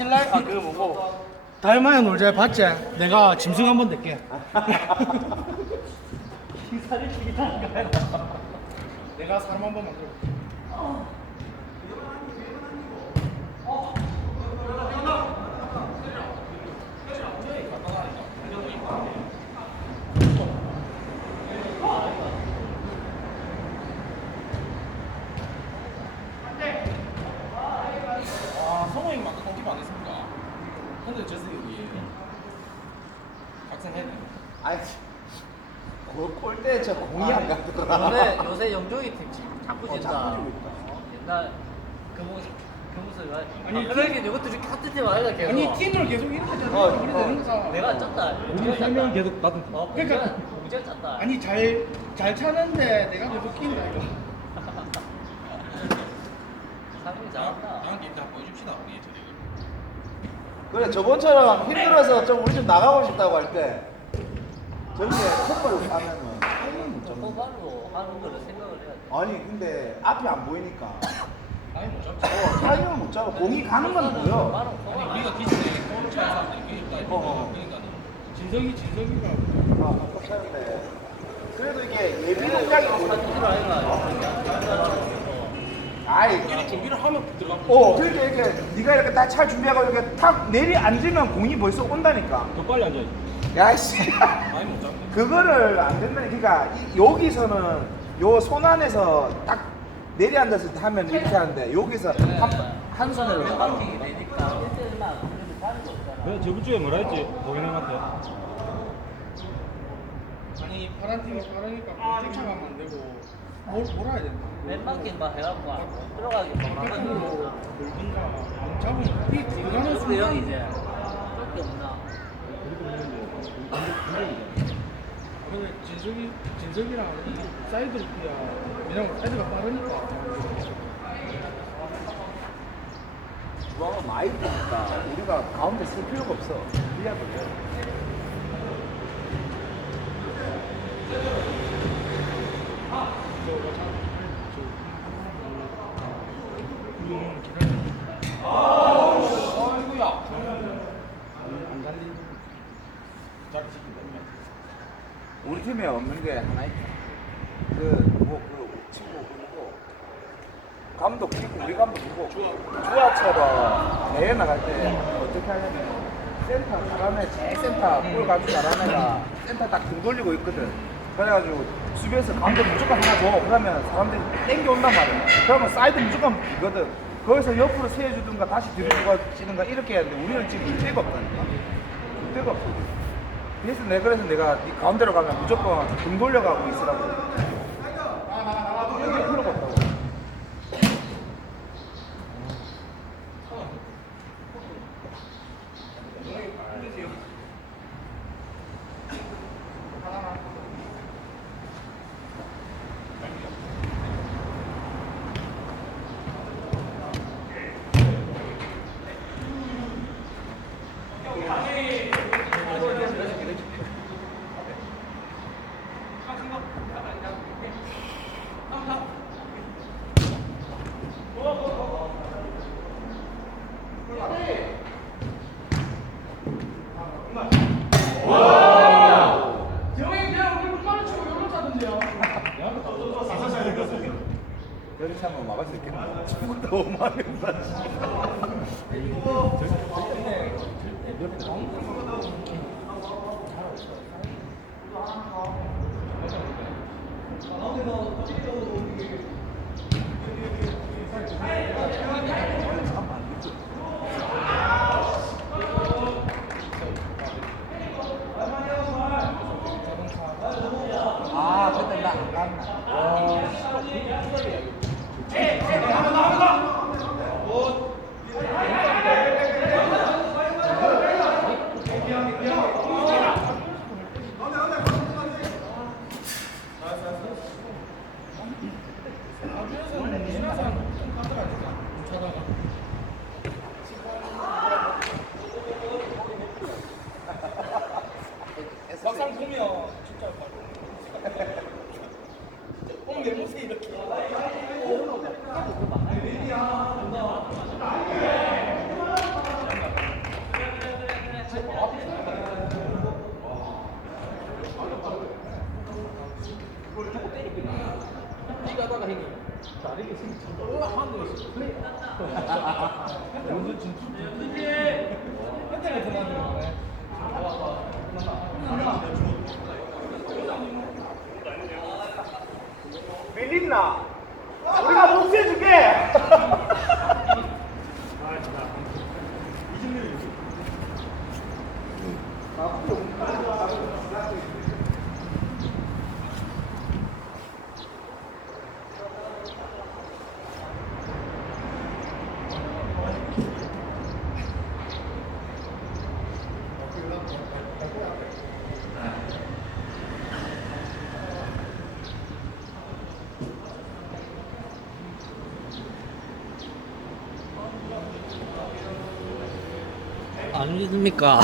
신랄 아 그거 뭐고 달마야 놀자 봤지? 내가 짐승 한번 낼게. 사진 찍기 하는 거야. 내가 사람 한번 만들어. 성호 형 아까 공격 안 했습니까? 근데 졌어요 여기. 각성 해야 돼. 아니 골대 저 공이 안 가더라. 요새 영종이 팀 자꾸 진다. 자꾸 지고 있다. 옛날 그 모습 아니, 그러게 이것도 이렇게 같은 팀 아니다 계속. 아니 팀을 계속 이렇게 하잖아. 우리 되는 거잖아. 내가 짰다. 우리 세 명은 계속 나도. 그러니까 무지가 짰다. 아니 잘 차는데 내가 계속 끼는다 이거. 상민이 잘한다. 다음 게임 다 보여줍시다 우리 저기. 그래 저번처럼 힘들어서 좀 우리 좀 나가고 싶다고 할 때 저기에 콧발로 하면은 초반으로 하는 거를 생각을 해야 돼. 아니 근데 앞이 안 보이니까 아니 못 잡지. 타이밍을 못 잡아. 공이 가는 건 보여. 아니 우리가 기존에 서울 차는 사람들이 그러니까 그러니까는. 진석이가 아 깜짝인데. 그래도 이게 예비 동작이 보여. 아이 미리 준비를 하면 들어가. 그러니까 이렇게 네가 이렇게 딱 찰 준비하고 이렇게 탁 내리 앉으면 공이 벌써 온다니까. 더 빨리 앉아야지. 야씨. 아니 못 잡지. 그거를 안 된다니. 그러니까 여기서는 요 손 안에서 딱 내리 앉았을 때 하면 이렇게 하는데 여기서 한 손으로 마킹이 되니까 1대1만 그래도 다른 거 없잖아. 왜 저번 주에 뭐라 했지? 고객님한테. 아니 파란 팀이 빠르니까 쫓아가면 안 되고 뭐라 해야 된다. 맨마킹만 해갖고 들어가기 막 바깥으로 하거든. 돌든가 안 잡으면 이 들어가는 그래서 형 순간 이제 쫓기 없나? 근데 진석이랑 이 사이드 루피야 왜냐면 사이드가 빠르니까 주방을 많이 뜨니까 우리가 가운데 쓸 필요가 없어. 리아도 돼. 아이고야. 안 달리는 잘 시킨다. 우리 팀에 없는 게 하나 있다. 친구 그리고 감독 있고 우리 감독 있고 주아처럼 대회 나갈 때 어떻게 하냐면 센터 잘하는 제일 센터 볼 감이 잘하는 애가 센터 딱 등 돌리고 있거든. 그래가지고 수비에서 감독 무조건 하나 줘. 그러면 사람들이 땡겨 온단 말이야. 그러면 사이드 무조건 비거든. 거기서 옆으로 세워주든가 다시 뒤로 주든가 이렇게 해야 되는데 우리는 지금 이때가 없다니까. 이때가 없어. 그래서 내가 네 가운데로 가면 무조건 등 돌려가고 있으라고. 이게 필요가 없다고. 여기서 한번 막을 수 있겠나? 친구도 5만 원 받지. 아, 근데 나안 갔나? 밀린나? 우리가 복수해줄게. 안 믿습니까?